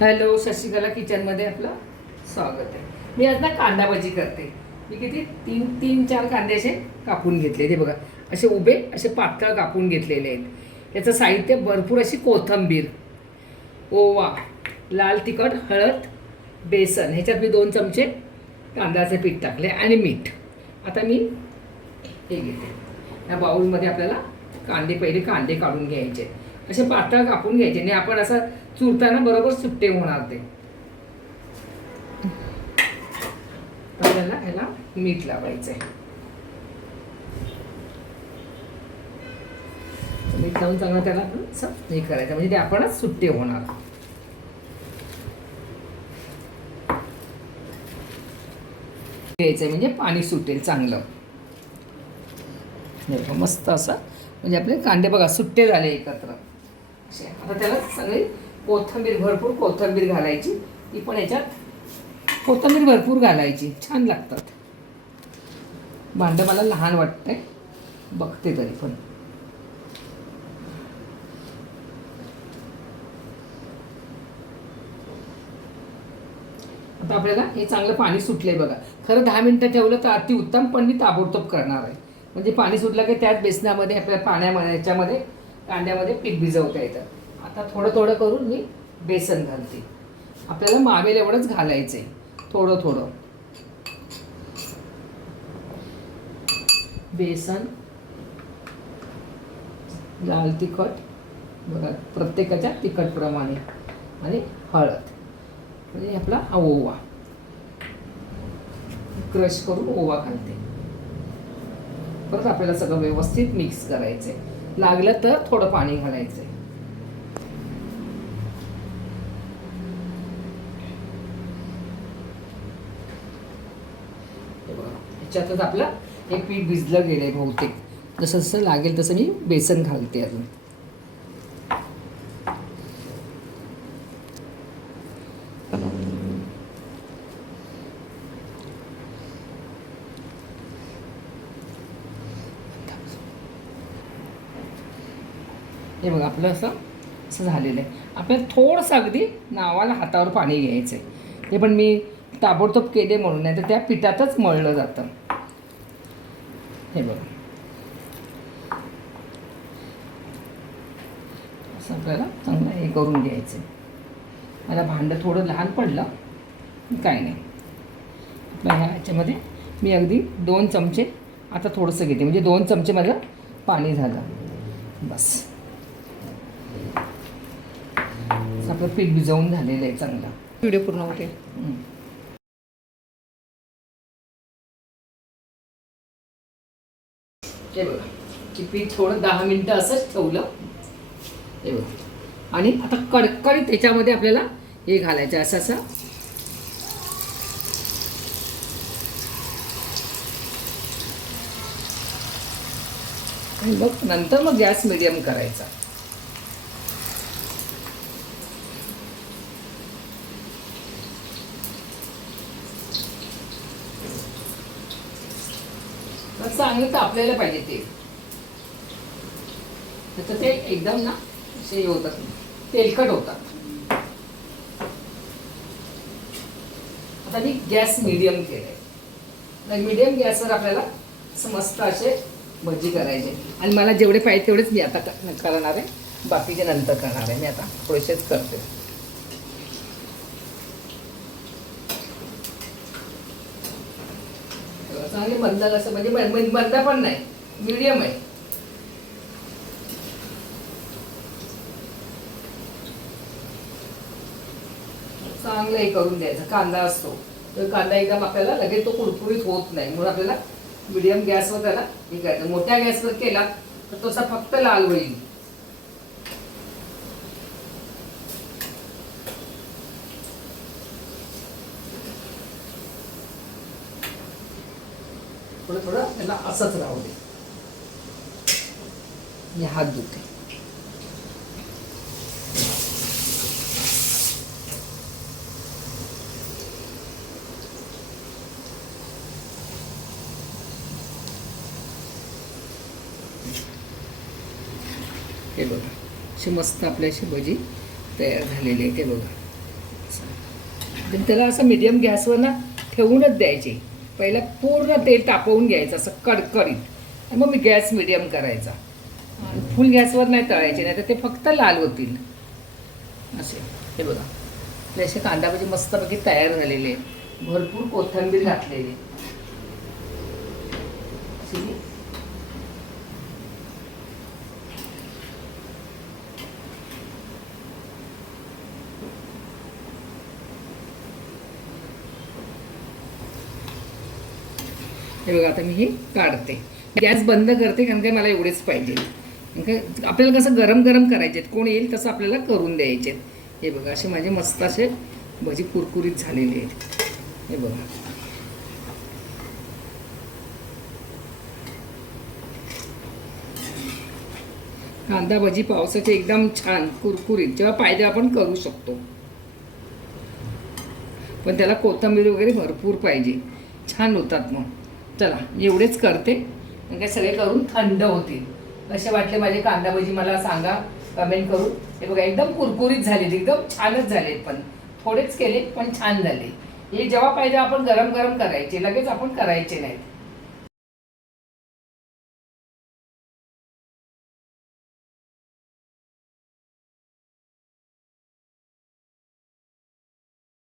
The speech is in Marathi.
हॅलो, शशिकला किचनमध्ये आपलं स्वागत आहे. मी आज ना कांदा भजी करते. मी किती तीन चार कांदे असे कापून घेतले. ते बघा, असे उभे असे पातळ कापून घेतलेले आहेत. याचं साहित्य भरपूर अशी कोथिंबीर, ओवा, लाल तिखट, हळद, बेसन. ह्याच्यात मी 2 चमचे तांदळाचे पीठ टाकले आणि मीठ. आता मी हे घेते. या बाउलमध्ये आपल्याला पहिले कांदे काढून घ्यायचे. असे पातळ कापून घ्यायचे आणि आपण असं चुरताना बरोबर सुट्टे होणार ते. आपल्याला ह्याला मीठ लावायचं आहे. मीठ लावून चांगलं त्याला असं हे करायचं, म्हणजे ते आपणच सुट्टे होणार. घ्यायचं म्हणजे पाणी सुटेल चांगलं. मस्त असं, म्हणजे आपले कांदे बघा सुट्टे झाले एकत्र. आता त्याला सगळी कोथिंबीर, भरपूर कोथिंबीर घालायची. ती पण याच्यात कोथिंबीर भरपूर घालायची, छान लागतात. भांडं मला लहान वाटतंय, बघते तरी पण. आता आपल्याला हे चांगलं पाणी सुटलंय बघा. खरं 10 मिनिटं ठेवलं तर अतिउत्तम, पण मी ताबडतोब करणार आहे. म्हणजे पाणी सुटलं की त्याच बेसनामध्ये आपल्या पाण्यामध्ये याच्यामध्ये कांद्यामध्ये पीठ भिजवता येतं. आता थोडं थोडं करून मी बेसन घालते. आपल्याला मावेल एवढंच घालायचं आहे, थोडं थोडं. बेसन, लाल तिखट बघा प्रत्येकाच्या तिखटप्रमाणे, आणि हळद, म्हणजे आपला ओवा. क्रश करून ओवा घालते. परत आपल्याला सगळं व्यवस्थित मिक्स करायचं आहे. लागलं तर थोडं पाणी घालायचं आहे. ह्याच्यातच आपलं हे पीठ भिजलं गेलंय बहुतेक. जसं जसं लागेल तसं मी बेसन घालते अजून. हे बघा आपलं असं असं झालेलं आहे. आपल्याला थोडंसं अगदी नावाला हातावर पाणी घ्यायचं आहे. ते पण मी ताबडतोब केले म्हणून, नाही तर त्या पिठातच मळलं जातं. हे बघा असं आपल्याला चांगलं हे करून घ्यायचं आहे. मला भांडं थोडं लहान पडलं, काय नाही. आपल्या ह्याच्यामध्ये मी अगदी 2 चमचे आता थोडंसं घेते, म्हणजे 2 चमचे माझं पाणी झालं बस. आपलं पीठ भिजवून झालेलं आहे चांगलं. व्हिडिओ पूर्ण होते. हे बघा की पीठ थोडं 10 मिनिटं असंच ठेवलं. हे बघा, आणि आता कडकडीत त्याच्यामध्ये आपल्याला हे घालायचं असं असं. आणि मग नंतर मग गॅस मिडियम करायचा. चांगलं तापलेलं पाहिजे ते. तर ते एकदम ना असे होतात, तेलकट होतात. आता मी गॅस मिडियम केलाय. मिडियम गॅसवर आपल्याला मस्त असे भजी करायचे. आणि मला जेवढे पाहिजे तेवढेच मी आता करणार आहे, बाकीचे नंतर करणार आहे. मी आता थोडेसेच करते. चांगले मंद असं, म्हणजे मंद पण नाही, मीडियम आहे. चांगलं हे करून द्यायचं. कांदा असतो तर कांदा एकदम आपल्याला लगेच तो कुरकुरीत होत नाही, म्हणून आपल्याला मीडियम गॅसवर त्याला हे करायचं. मोठ्या गॅसवर केला तर तो असा फक्त लाल होईल. थोडं थोडं त्याला असंच राहू दे. मी हात धुते. हे बघा, अशी मस्त आपली अशी भजी तयार झालेले आहे ते बघा. तर त्याला असं मीडियम गॅसवर ना ठेवूनच द्यायचे. पहिला पूर्ण तेल तापवून घ्यायचं असं कडकडीत, आणि मग मी गॅस मीडियम करायचा. आणि फुल गॅसवर नाही तळायचे, नाही तर ते फक्त लाल होतील असे. हे बघा आपले असे कांदा भजी मस्तपैकी तयार झालेले आहेत. भरपूर कोथिंबीर घातलेली. हे बघा आता मी हे काढते. गॅस बंद करते, कारण काय मला एवढेच पाहिजे. कारण आपल्याला कसं गरम गरम करायचे आहेत, कोण येईल तसं आपल्याला करून द्यायचे आहेत. हे बघा असे माझे मस्त असे भजी कुरकुरीत झालेले आहेत. हे बघा कांदा भजी पावसाचे एकदम छान कुरकुरीत जेव्हा पाहिजे आपण करू शकतो. पण त्याला कोथिंबीर वगैरे भरपूर पाहिजे, छान होतात. मग चला एवढेच करते, मग काय सगळे करून थंड होतील. कसे वाटले माझे कांदा भजी मला सांगा कमेंट करून. हे बघा एकदम कुरकुरीत झालेत, एकदम छानच झालेत. पण थोडेच केले पण छान झाले. हे जेव्हा पाहिजे आपण गरम गरम करायचे, लगेच आपण करायचे नाहीत.